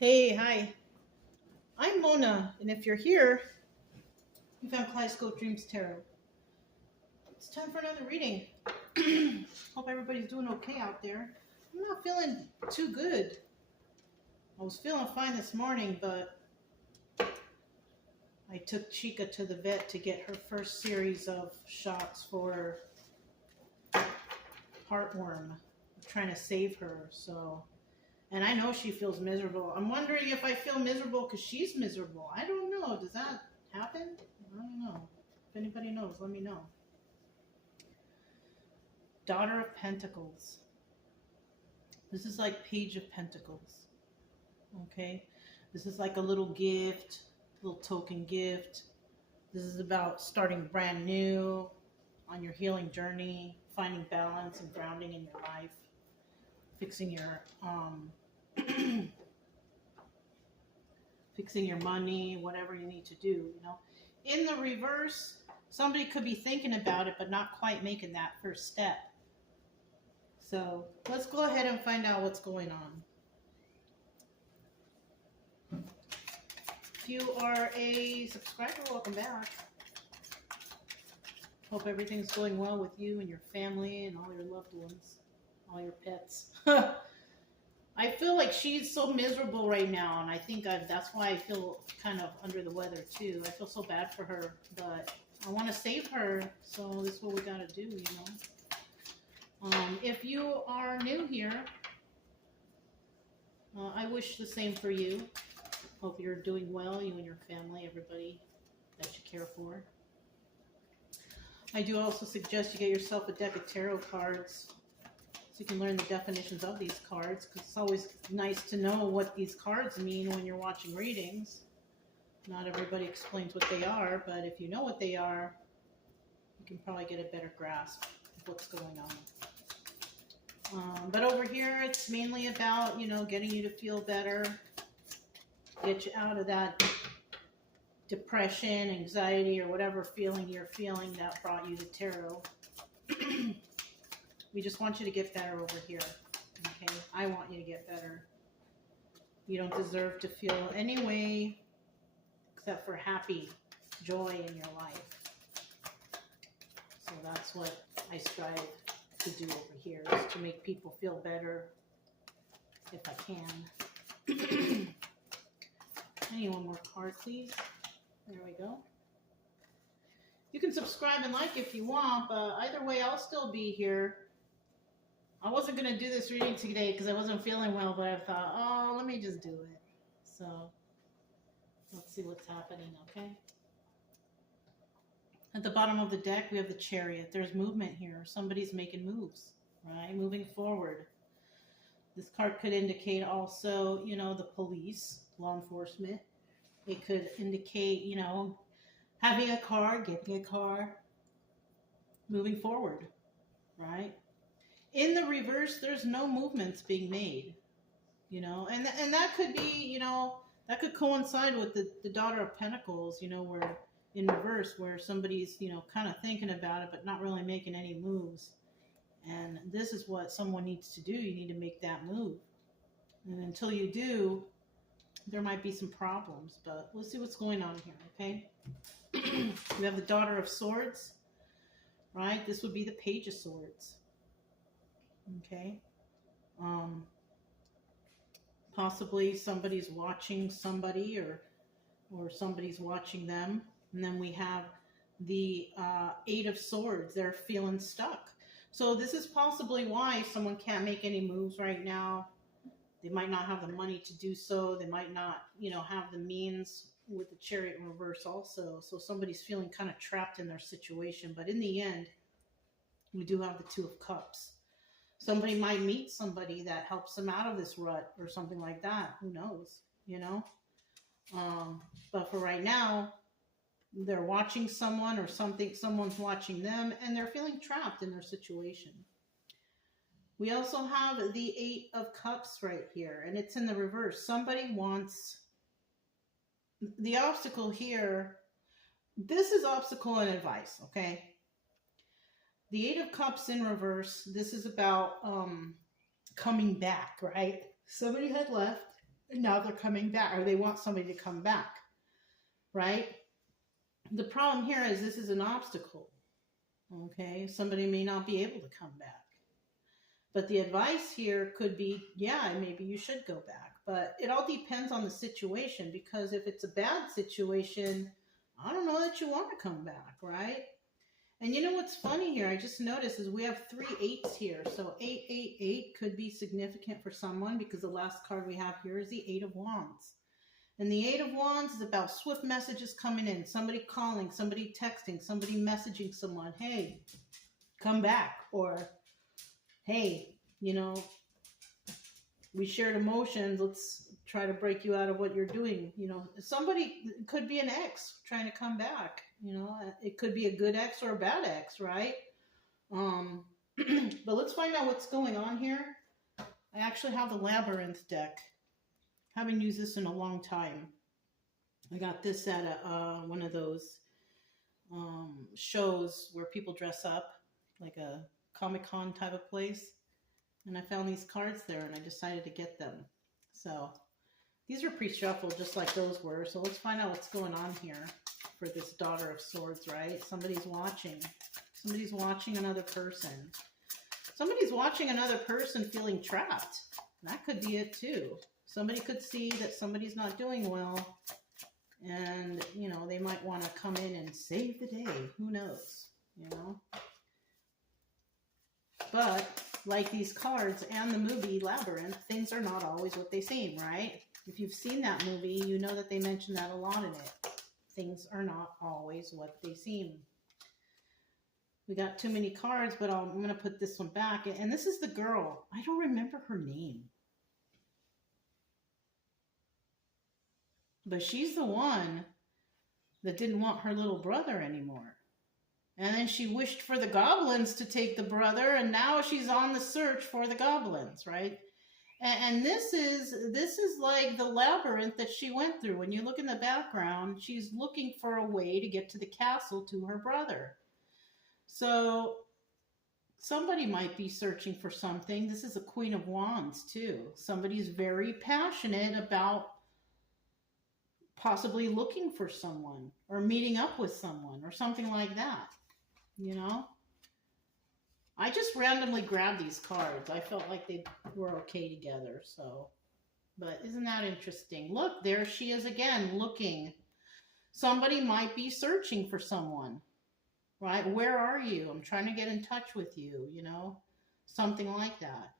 Hey, hi. I'm Mona, and if you're here, you found Kaleidoscope Dreams Tarot. It's time for another reading. Hope everybody's doing okay out there. I'm not feeling too good. I was feeling fine this morning, but I took Chica to the vet to get her first series of shots for heartworm. I'm trying to save her, so. And I know she feels miserable. I'm wondering if I feel miserable because she's miserable. I don't know. Does that happen? I don't know. If anybody knows, let me know. Daughter of Pentacles. This is like Page of Pentacles. Okay? This is like a little gift, little token gift. This is about starting brand new on your healing journey, finding balance and grounding in your life, fixing your fixing your money, whatever you need to do, you know. In the reverse, somebody could be thinking about it but not quite making that first step. So let's go ahead and find out what's going on. If you are a subscriber, welcome back. Hope everything's going well with you and your family and all your loved ones, all your pets. I feel like she's so miserable right now, and I think that's why I feel kind of under the weather too. I feel so bad for her, but I want to save her, so this is what we got to do, you know. If you are new here, I wish the same for you. Hope you're doing well, you and your family, everybody that you care for. I do also suggest you get yourself a deck of tarot cards so you can learn the definitions of these cards, because it's always nice to know what these cards mean when you're watching readings. Not everybody explains what they are, but if you know what they are, you can probably get a better grasp of what's going on. But over here, it's mainly about, you know, getting you to feel better, get you out of that depression, anxiety, or whatever feeling you're feeling that brought you to tarot. We just want you to get better over here, okay? I want you to get better. You don't deserve to feel any way except for happy, joy in your life. So that's what I strive to do over here, is to make people feel better if I can. I need one more card, please. There we go. You can subscribe and like if you want, but either way, I'll still be here. I wasn't going to do this reading today because I wasn't feeling well, but I thought, oh, let me just do it. So let's see what's happening, okay? At the bottom of the deck, we have the Chariot. There's movement here. Somebody's making moves, right? Moving forward. This card could indicate also, you know, the police, law enforcement. It could indicate, you know, having a car, getting a car, moving forward, right? In the reverse, there's no movements being made, you know, and that could be, you know, that could coincide with the Daughter of Pentacles, you know, where in reverse, where somebody's, you know, kind of thinking about it, but not really making any moves. And this is what someone needs to do. You need to make that move. And until you do, there might be some problems, but we'll see what's going on here, okay? We have the Daughter of Swords, right? This would be the Page of Swords, okay? Possibly somebody's watching somebody, or somebody's watching them. And then we have the Eight of Swords. They're feeling stuck. So this is possibly why someone can't make any moves right now. They might not have the money to do so. They might not, you know, have the means with the Chariot in reverse also. So somebody's feeling kind of trapped in their situation. But in the end, we do have the Two of Cups. Somebody might meet somebody that helps them out of this rut or something like that. Who knows, you know? But for right now, they're watching someone or something, someone's watching them, and they're feeling trapped in their situation. We also have the Eight of Cups right here, and it's in the reverse. Somebody wants the obstacle here. This is obstacle and advice, okay? The Eight of Cups in reverse, this is about coming back, right? Somebody had left, Now they're coming back, or they want somebody to come back, right? The problem here is this is an obstacle. Okay, somebody may not be able to come back. But the advice here could be, yeah, maybe you should go back. But it all depends on the situation, because if it's a bad situation, I don't know that you want to come back, right? And you know what's funny here? I just noticed is we have 3 8s here. So 888 could be significant for someone, because the last card we have here is the 8 of Wands. And the 8 of Wands is about swift messages coming in, somebody calling, somebody texting, somebody messaging someone, hey, come back, or hey, you know, we shared emotions, let's try to break you out of what you're doing. You know, somebody could be an ex trying to come back. You know, it could be a good ex or a bad ex, right? But let's find out what's going on here. I actually have the Labyrinth deck. Haven't used this in a long time. I got this at one of those shows where people dress up, like a Comic-Con type of place. And I found these cards there, and I decided to get them. So these are pre-shuffled, just like those were. So let's find out what's going on here for this Daughter of Swords, right? Somebody's watching. Somebody's watching another person. Somebody's watching another person feeling trapped. That could be it too. Somebody could see that somebody's not doing well, and, you know, they might want to come in and save the day. Who knows, you know? But like these cards and the movie Labyrinth, things are not always what they seem, right? If you've seen that movie, you know that they mention that a lot in it. Things are not always what they seem. We got too many cards, but I'm going to put this one back. And this is the girl. I don't remember her name. But she's the one that didn't want her little brother anymore. And then she wished for the goblins to take the brother, and now she's on the search for the goblins, right? And this is like the labyrinth that she went through. When you look in the background, she's looking for a way to get to the castle to her brother. So somebody might be searching for something. This is a Queen of Wands too. Somebody's very passionate about possibly looking for someone or meeting up with someone or something like that, you know? I just randomly grabbed these cards. I felt like they were okay together, so. But isn't that interesting? Look, there she is again, looking. Somebody might be searching for someone, right? Where are you? I'm trying to get in touch with you, you know? Something like that.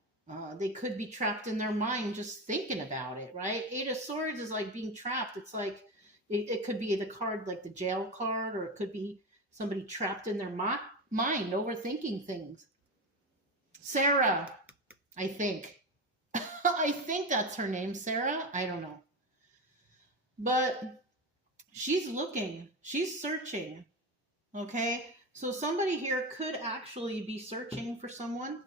They could be trapped in their mind just thinking about it, right? 8 of Swords is like being trapped. It's like, it could be the card, like the jail card, or it could be somebody trapped in their mind, overthinking things. Sarah, I think. I think that's her name, Sarah. I don't know. But she's looking. She's searching. Okay? So somebody here could actually be searching for someone.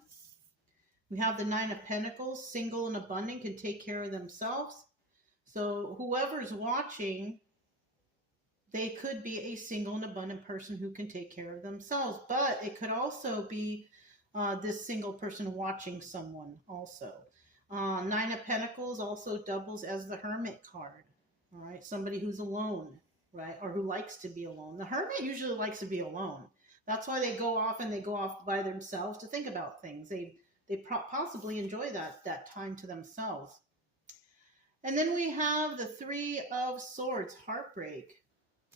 We have the 9 of Pentacles, single and abundant, can take care of themselves. So whoever's watching, they could be a single and abundant person who can take care of themselves. But it could also be this single person watching someone also. 9 of Pentacles also doubles as the Hermit card. All right, somebody who's alone, right, or who likes to be alone. The Hermit usually likes to be alone. That's why they go off by themselves to think about things. They possibly enjoy that time to themselves. And then we have the 3 of Swords, heartbreak.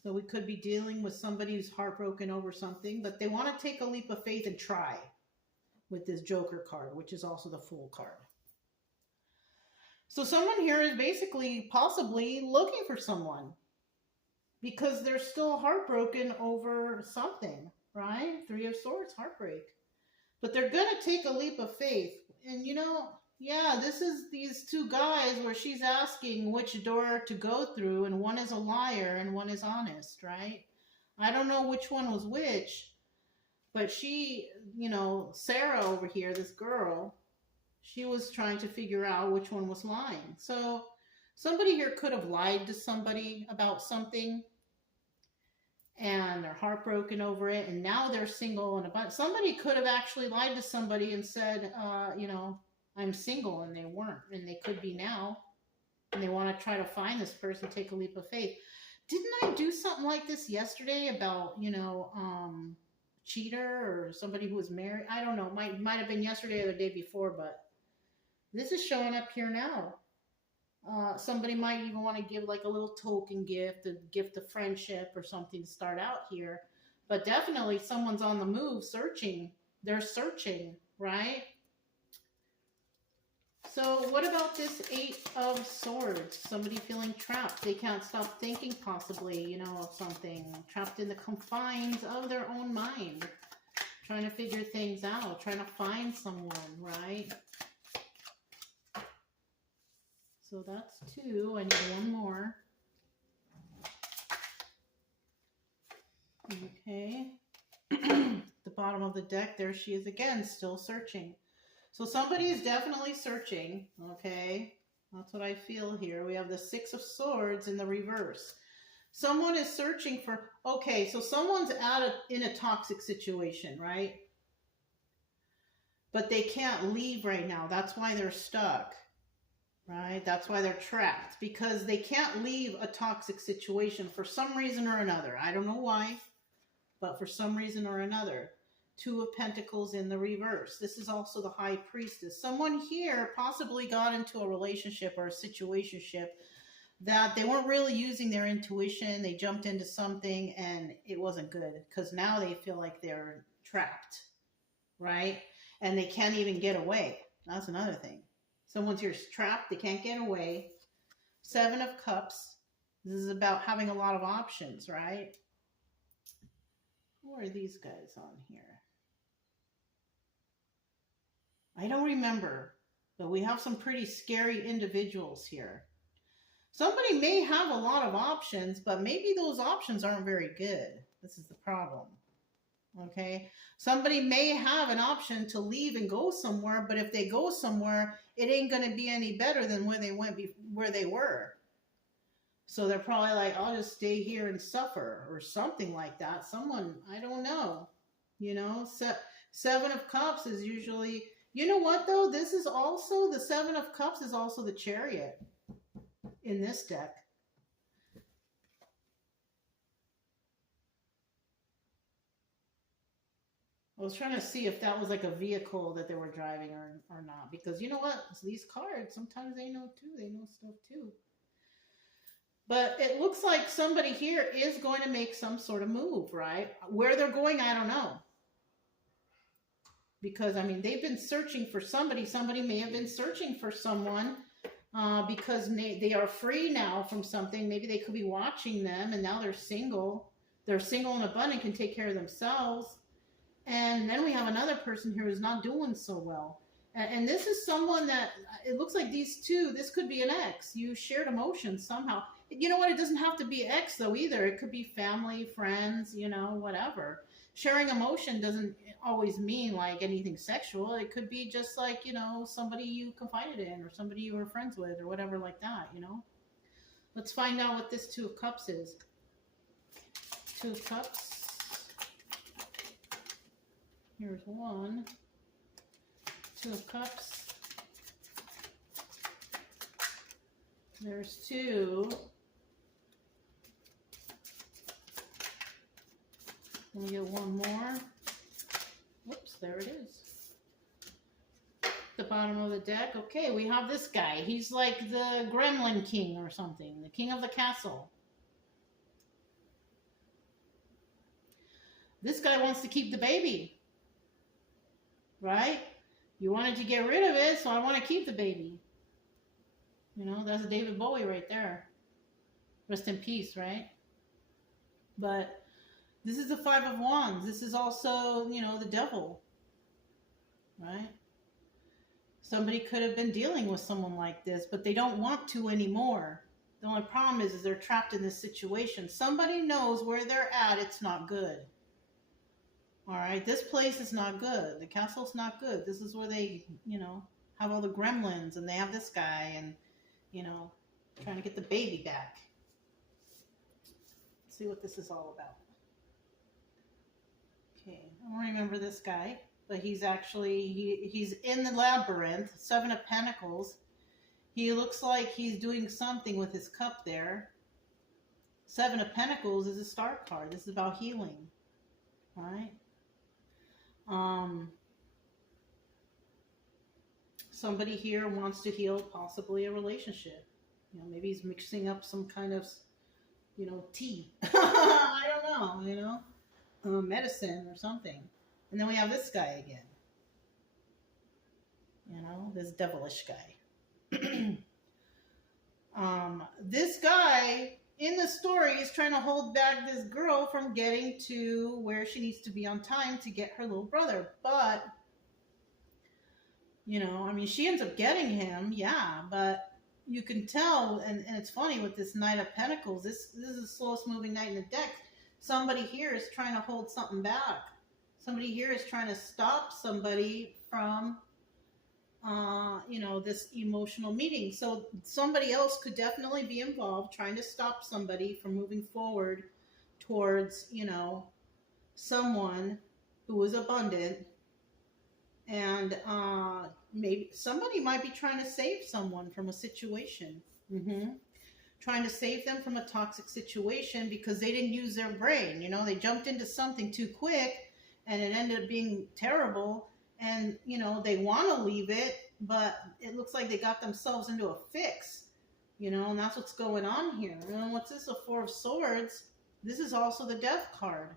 So we could be dealing with somebody who's heartbroken over something, but they want to take a leap of faith and try with this Joker card, which is also the Fool card. So someone here is basically possibly looking for someone because they're still heartbroken over something, right? 3 of Swords, heartbreak. But they're going to take a leap of faith. And, you know, yeah, this is these 2 guys where she's asking which door to go through, and one is a liar and one is honest, right? I don't know which one was which, but she, you know, Sarah over here, this girl, she was trying to figure out which one was lying. So somebody here could have lied to somebody about something, and they're heartbroken over it, and now they're single and abundant. Somebody could have actually lied to somebody and said, you know, I'm single, and they weren't, and they could be now. and they want to try to find this person, take a leap of faith. Didn't I do something like this yesterday about, cheater or somebody who was married? I don't know. Might have been yesterday or the day before, but this is showing up here now. Somebody might even want to give like a little token gift, a gift of friendship or something to start out here. But definitely someone's on the move searching. They're searching, right? So what about this Eight of Swords? Somebody feeling trapped. They can't stop thinking possibly, of something. Trapped in the confines of their own mind. Trying to figure things out. Trying to find someone, right? So that's 2. I need one more. Okay. The bottom of the deck, there she is again, still searching. So somebody is definitely searching, okay? That's what I feel here. We have the 6 of Swords in the reverse. Someone is searching for, okay, so someone's in a toxic situation, right? But they can't leave right now. That's why they're stuck, right? That's why they're trapped, because they can't leave a toxic situation for some reason or another. I don't know why, but for some reason or another. 2 of Pentacles in the reverse. This is also the High Priestess. Someone here possibly got into a relationship or a situationship that they weren't really using their intuition. They jumped into something and it wasn't good, because now they feel like they're trapped, right? And they can't even get away. That's another thing. Someone's here trapped. They can't get away. 7 of Cups. This is about having a lot of options, right? Who are these guys on here? I don't remember, but we have some pretty scary individuals here. Somebody may have a lot of options, but maybe those options aren't very good. This is the problem. Okay? Somebody may have an option to leave and go somewhere, but if they go somewhere, it ain't going to be any better than where they went, where they were. So they're probably like, I'll just stay here and suffer or something like that. Someone, I don't know. 7 of Cups is usually... You know what, though? This is also, the 7 of Cups is also the Chariot in this deck. I was trying to see if that was like a vehicle that they were driving or not. Because you know what? These cards, sometimes they know too. They know stuff too. But it looks like somebody here is going to make some sort of move, right? Where they're going, I don't know. Because, I mean, they've been searching for somebody. Somebody may have been searching for someone because they are free now from something. Maybe they could be watching them, and now they're single. They're single and abundant, can take care of themselves. And then we have another person here who's not doing so well. And this is someone that, it looks like these two, this could be an ex. You shared emotions somehow. You know what? It doesn't have to be ex, though, either. It could be family, friends, whatever. Sharing emotion doesn't always mean like anything sexual. It could be just like, somebody you confided in or somebody you were friends with or whatever like that, Let's find out what this 2 of Cups is. 2 of Cups. Here's 1. 2 of Cups. There's 2. Let me get one more. Whoops, there it is. The bottom of the deck. Okay, we have this guy. He's like the Gremlin King or something. The king of the castle. This guy wants to keep the baby. Right? You wanted to get rid of it, so I want to keep the baby. That's David Bowie right there. Rest in peace, right? But this is the 5 of Wands. This is also, the devil, right? Somebody could have been dealing with someone like this, but they don't want to anymore. The only problem is they're trapped in this situation. Somebody knows where they're at. It's not good. All right? This place is not good. The castle's not good. This is where they, have all the gremlins, and they have this guy, and, trying to get the baby back. Let's see what this is all about. Okay, I don't remember this guy, but he's actually, he's in the labyrinth, 7 of Pentacles. He looks like he's doing something with his cup there. Seven of Pentacles is a star card. This is about healing, right? Somebody here wants to heal possibly a relationship. You know, maybe he's mixing up some kind of, you know, tea. I don't know, you know, medicine or something. And then we have this guy again. You know, this devilish guy. This guy in the story is trying to hold back this girl from getting to where she needs to be on time to get her little brother. But, you know, I mean, she ends up getting him, yeah, but you can tell, and it's funny with this Knight of Pentacles, this is the slowest moving knight in the deck. Somebody here is trying to hold something back. Somebody here is trying to stop somebody from, you know, this emotional meeting. So somebody else could definitely be involved trying to stop somebody from moving forward towards, you know, someone who is abundant. And maybe somebody might be trying to save someone from a situation. Trying to save them from a toxic situation because they didn't use their brain. You know, they jumped into something too quick and it ended up being terrible. And, you know, they want to leave it, but it looks like they got themselves into a fix. You know, and that's what's going on here. And what's this? A Four of Swords. This is also the Death card.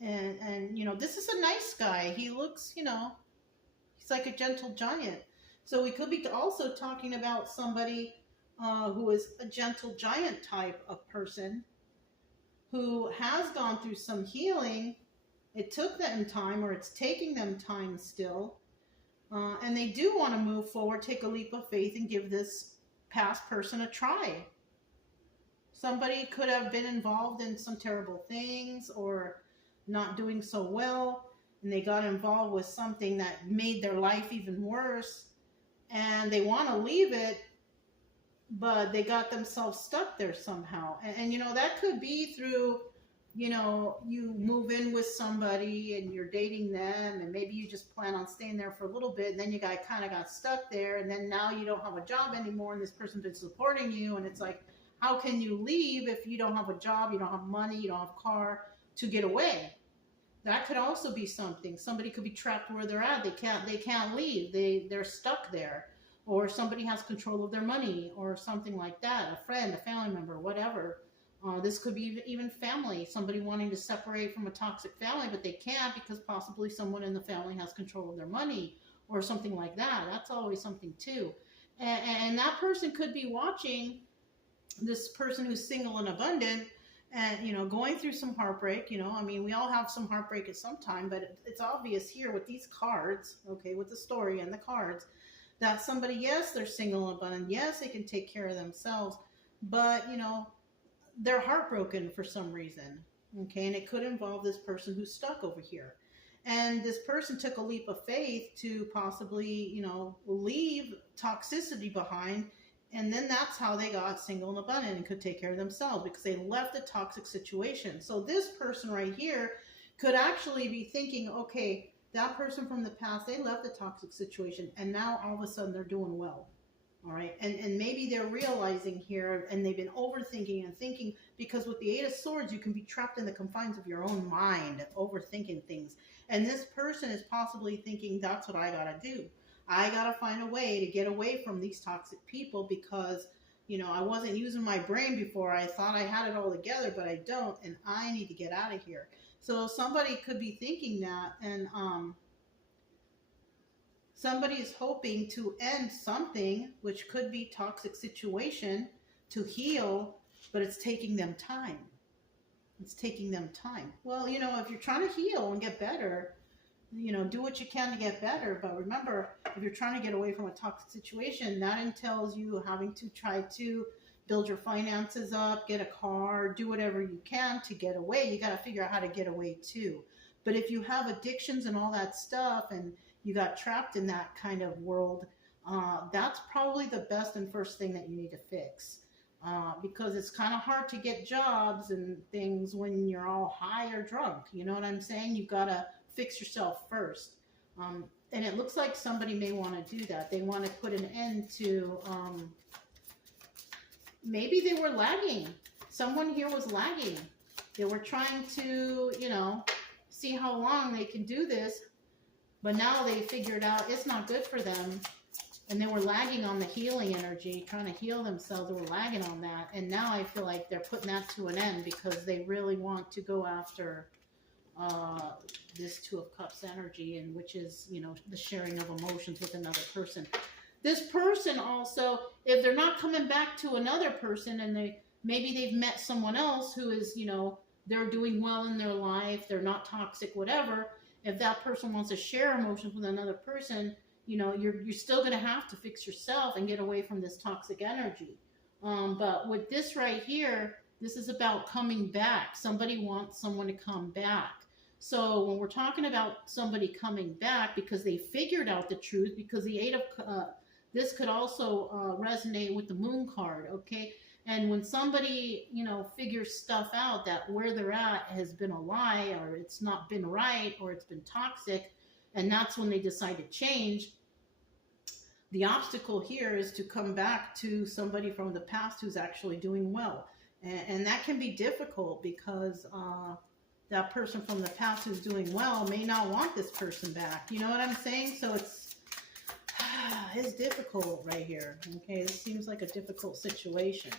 And you know, this is a nice guy. He looks, you know, he's like a gentle giant. So we could be also talking about somebody who is a gentle giant type of person who has gone through some healing. It took them time, or it's taking them time still. And they do want to move forward, take a leap of faith, and give this past person a try. Somebody could have been involved in some terrible things or not doing so well, and they got involved with something that made their life even worse, and they want to leave it, but they got themselves stuck there somehow. And you know, that could be through, you know, you move in with somebody and you're dating them, and maybe you just plan on staying there for a little bit, and then you kind of got stuck there, and then now you don't have a job anymore, and this person's been supporting you, and it's like, how can you leave if you don't have a job, you don't have money, you don't have a car to get away? That could also be something. Somebody could be trapped where they're at. They can't leave. They're stuck there. Or somebody has control of their money or something like that. A friend, a family member, whatever. This could be even family. Somebody wanting to separate from a toxic family, but they can't because possibly someone in the family has control of their money or something like that. That's always something too. And that person could be watching this person who's single and abundant, and, you know, going through some heartbreak. You know, I mean, we all have some heartbreak at some time, but it's obvious here with these cards, okay, with the story and the cards, that somebody, yes, they're single and abundant, yes, they can take care of themselves, but, you know, they're heartbroken for some reason, okay, and it could involve this person who's stuck over here. And this person took a leap of faith to possibly, you know, leave toxicity behind. And then that's how they got single and abundant and could take care of themselves, because they left a toxic situation. So this person right here could actually be thinking, okay, that person from the past, they left a toxic situation, and now all of a sudden they're doing well. All right. And maybe they're realizing here, and they've been overthinking and thinking, because with the Eight of Swords, you can be trapped in the confines of your own mind, overthinking things. And this person is possibly thinking, that's what I got to do. I got to find a way to get away from these toxic people, because, you know, I wasn't using my brain before. I thought I had it all together, but I don't, and I need to get out of here. So somebody could be thinking that, and somebody is hoping to end something, which could be toxic situation, to heal, but it's taking them time. It's taking them time. Well, you know, if you're trying to heal and get better, you know, do what you can to get better. But remember, if you're trying to get away from a toxic situation, that entails you having to try to build your finances up, get a car, do whatever you can to get away. You got to figure out how to get away too. But if you have addictions and all that stuff, and you got trapped in that kind of world, that's probably the best and first thing that you need to fix. Because it's kind of hard to get jobs and things when you're all high or drunk. You know what I'm saying? You got to fix yourself first. And it looks like somebody may want to do that. They want to put an end to, maybe they were lagging. Someone here was lagging. They were trying to, see how long they can do this, but now they figured out it's not good for them, and they were lagging on the healing energy, trying to heal themselves. They were lagging on that, and now I feel like they're putting that to an end because they really want to go after this Two of Cups energy, and which is, the sharing of emotions with another person. This person also, if they're not coming back to another person, and maybe they've met someone else who is, they're doing well in their life, they're not toxic, whatever. If that person wants to share emotions with another person, you're still going to have to fix yourself and get away from this toxic energy. But with this right here, this is about coming back. Somebody wants someone to come back. So when we're talking about somebody coming back because they figured out the truth, because the Eight of this could also resonate with the Moon card, okay? And when somebody, figures stuff out that where they're at has been a lie, or it's not been right, or it's been toxic, and that's when they decide to change, the obstacle here is to come back to somebody from the past who's actually doing well. And that can be difficult because that person from the past who's doing well may not want this person back. You know what I'm saying? So it's difficult right here. Okay, this seems like a difficult situation.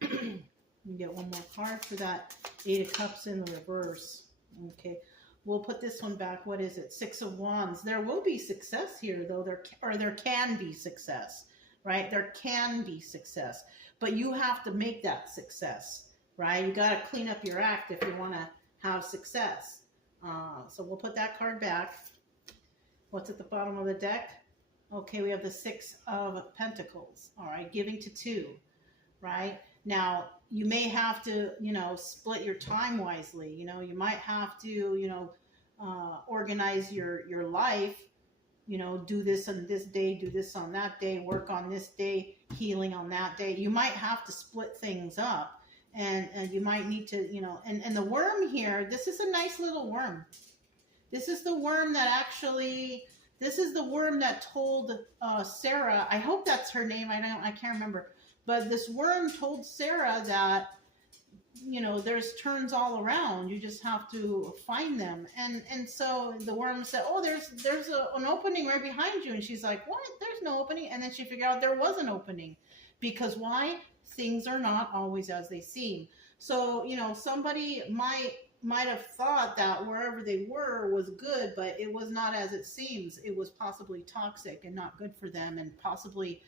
You get one more card for that Eight of Cups in the reverse. Okay, we'll put this one back. What is it? Six of Wands. There will be success here, though. There can be success, right? There can be success, but you have to make that success, right? You got to clean up your act if you want to have success. So we'll put that card back. What's at the bottom of the deck? Okay, we have the Six of Pentacles. All right, giving to two, right? Now, you may have to, split your time wisely. You might have to, organize your life, do this on this day, do this on that day, work on this day, healing on that day. You might have to split things up, and you might need to, and the worm here, this is a nice little worm. This is the worm that actually... This is the worm that told Sarah, I hope that's her name, I can't remember, but this worm told Sarah that, there's turns all around, you just have to find them. And so the worm said, oh, there's an opening right behind you. And she's like, what? There's no opening. And then she figured out there was an opening. Because why? Things are not always as they seem. So, somebody might have thought that wherever they were was good, but it was not as it seems. It was possibly toxic and not good for them, and possibly,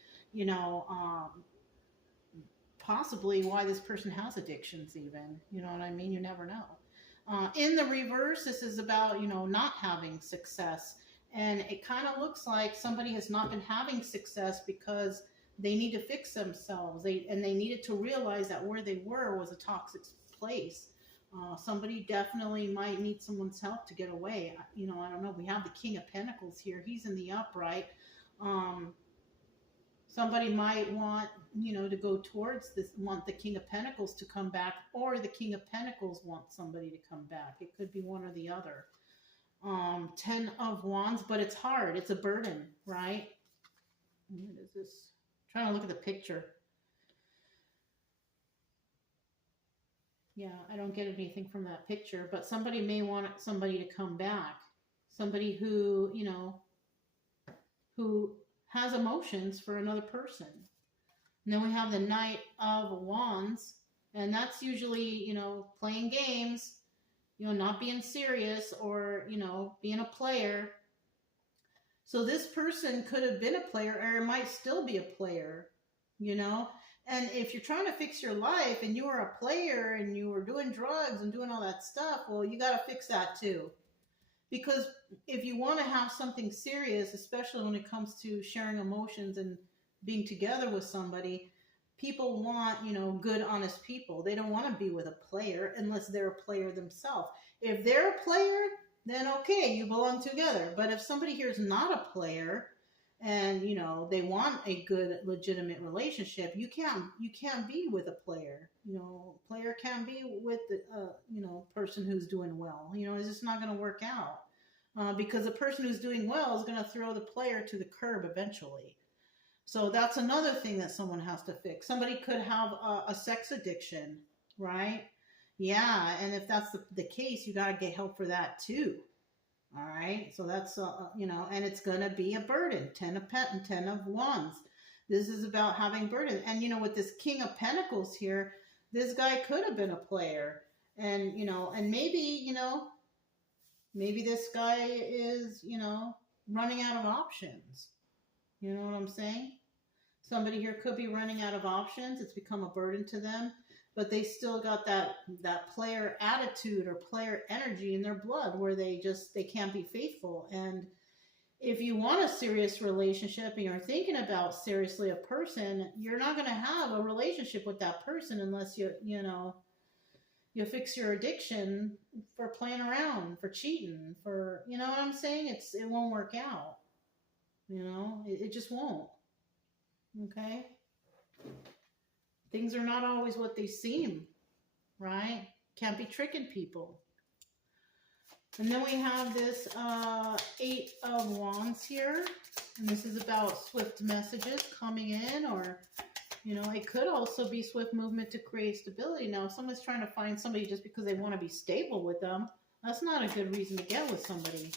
possibly why this person has addictions even. You know what I mean? You never know. In the reverse, this is about, not having success. And it kind of looks like somebody has not been having success because they need to fix themselves. They needed to realize that where they were was a toxic place. Somebody definitely might need someone's help to get away. I don't know. We have the King of Pentacles here. He's in the upright. Somebody might want, to go towards this, want the King of Pentacles to come back, or the King of Pentacles wants somebody to come back. It could be one or the other. 10 of Wands, but it's hard. It's a burden, right? What is this? I'm trying to look at the picture. Yeah, I don't get anything from that picture, but somebody may want somebody to come back. Somebody who, who has emotions for another person. And then we have the Knight of Wands, and that's usually, playing games, not being serious, or, being a player. So this person could have been a player, or it might still be a player, And if you're trying to fix your life and you are a player and you were doing drugs and doing all that stuff, well, you got to fix that too. Because if you want to have something serious, especially when it comes to sharing emotions and being together with somebody, people want, good, honest people. They don't want to be with a player unless they're a player themselves. If they're a player, then okay, you belong together. But if somebody here is not a player, and they want a good, legitimate relationship, you can't be with a player. Player can't be with the person who's doing well. It's just not going to work out. because the person who's doing well is going to throw the player to the curb eventually. So that's another thing that someone has to fix. Somebody could have a sex addiction, right? Yeah, and if that's the case, you got to get help for that too. All right, so that's and it's going to be a burden. 10 of Pent and 10 of Wands. This is about having burden, and with this King of Pentacles here, this guy could have been a player, and and maybe this guy is running out of options. You know what I'm saying? Somebody here could be running out of options. It's become a burden to them, but they still got that player attitude or player energy in their blood where they can't be faithful. And if you want a serious relationship and you're thinking about seriously a person, you're not going to have a relationship with that person unless you fix your addiction for playing around, for cheating, for, you know what I'm saying? It won't work out. It just won't. Okay? Things are not always what they seem, right? Can't be tricking people. And then we have this 8 of Wands here. And this is about swift messages coming in, or, it could also be swift movement to create stability. Now, if someone's trying to find somebody just because they want to be stable with them, that's not a good reason to get with somebody.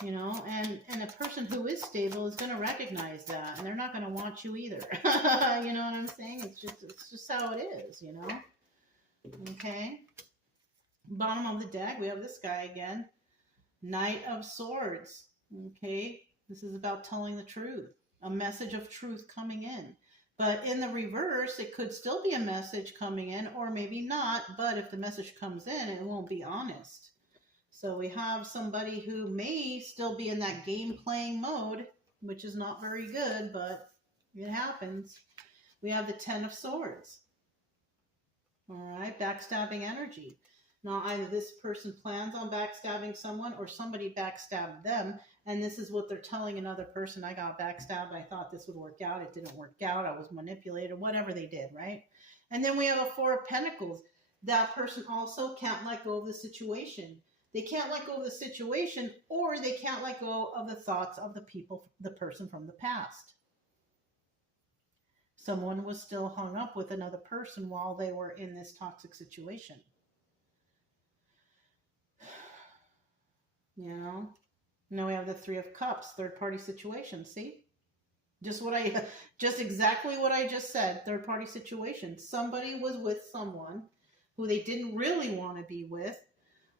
And a person who is stable is going to recognize that, and they're not going to want you either. You know what I'm saying? It's just how it is, Okay. Bottom of the deck, we have this guy again. Knight of Swords. Okay. This is about telling the truth. A message of truth coming in. But in the reverse, it could still be a message coming in, or maybe not. But if the message comes in, it won't be honest. So we have somebody who may still be in that game playing mode, which is not very good, but it happens. We have the 10 of Swords. All right, backstabbing energy. Now, either this person plans on backstabbing someone or somebody backstabbed them, and this is what they're telling another person. I got backstabbed. I thought this would work out. It didn't work out. I was manipulated, whatever they did, right? And then we have a 4 of Pentacles. That person also can't let go of the situation. They can't let go of the situation, or they can't let go of the thoughts of the person from the past. Someone was still hung up with another person while they were in this toxic situation. Now we have the 3 of Cups, third-party situation. See? Just exactly what I just said, third-party situation. Somebody was with someone who they didn't really want to be with,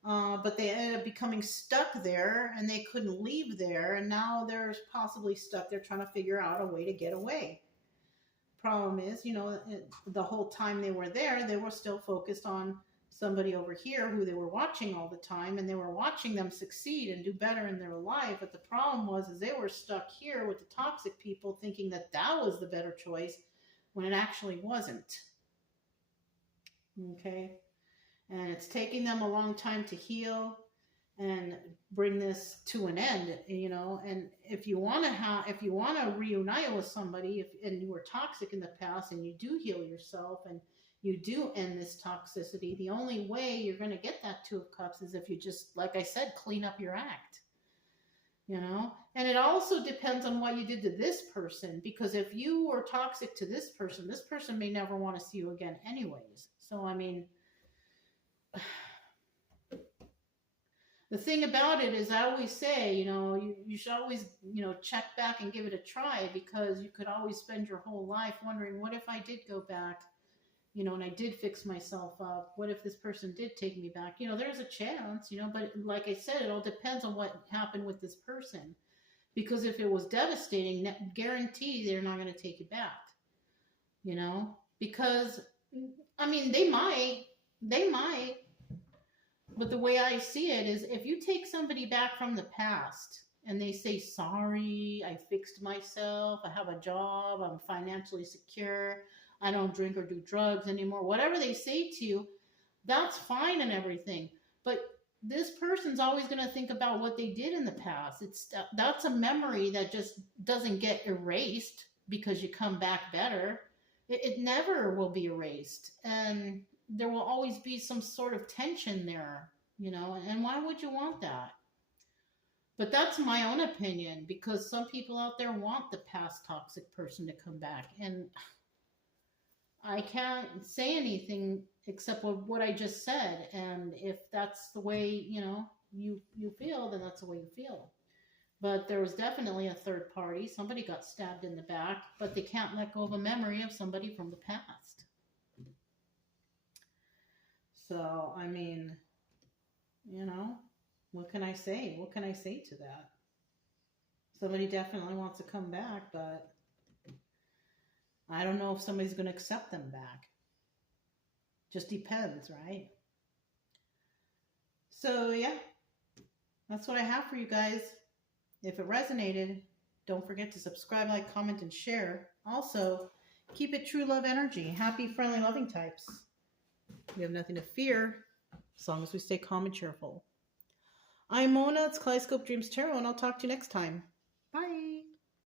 but they ended up becoming stuck there, and they couldn't leave there, and now they're possibly stuck there trying to figure out a way to get away. Problem is, the whole time they were there, they were still focused on somebody over here who they were watching all the time, and they were watching them succeed and do better in their life. But the problem was they were stuck here with the toxic people thinking that was the better choice when it actually wasn't. Okay? And it's taking them a long time to heal and bring this to an end, and if you want to reunite with somebody, and you were toxic in the past, and you do heal yourself and you do end this toxicity, the only way you're going to get that 2 of Cups is if you just, like I said, clean up your act, and it also depends on what you did to this person, because if you were toxic to this person may never want to see you again anyways. So, I mean, the thing about it is, I always say, you should always, check back and give it a try, because you could always spend your whole life wondering, what if I did go back, and I did fix myself up? What if this person did take me back? There's a chance, but like I said, it all depends on what happened with this person. Because if it was devastating, guarantee they're not going to take you back, because, I mean, they might, but the way I see it is, if you take somebody back from the past and they say, sorry, I fixed myself, I have a job, I'm financially secure, I don't drink or do drugs anymore, whatever they say to you, that's fine and everything. But this person's always going to think about what they did in the past. That's a memory that just doesn't get erased because you come back better. It never will be erased. And there will always be some sort of tension there, and why would you want that? But that's my own opinion, because some people out there want the past toxic person to come back. And I can't say anything except what I just said. And if that's the way, you feel, then that's the way you feel. But there was definitely a third party. Somebody got stabbed in the back, but they can't let go of a memory of somebody from the past. So, I mean, what can I say? What can I say to that? Somebody definitely wants to come back, but I don't know if somebody's going to accept them back. Just depends, right? So, yeah, that's what I have for you guys. If it resonated, don't forget to subscribe, like, comment, and share. Also, keep it true love energy. Happy, friendly, loving types. We have nothing to fear as long as we stay calm and cheerful. I'm Mona. It's Kaleidoscope Dreams Tarot, and I'll talk to you next time. Bye.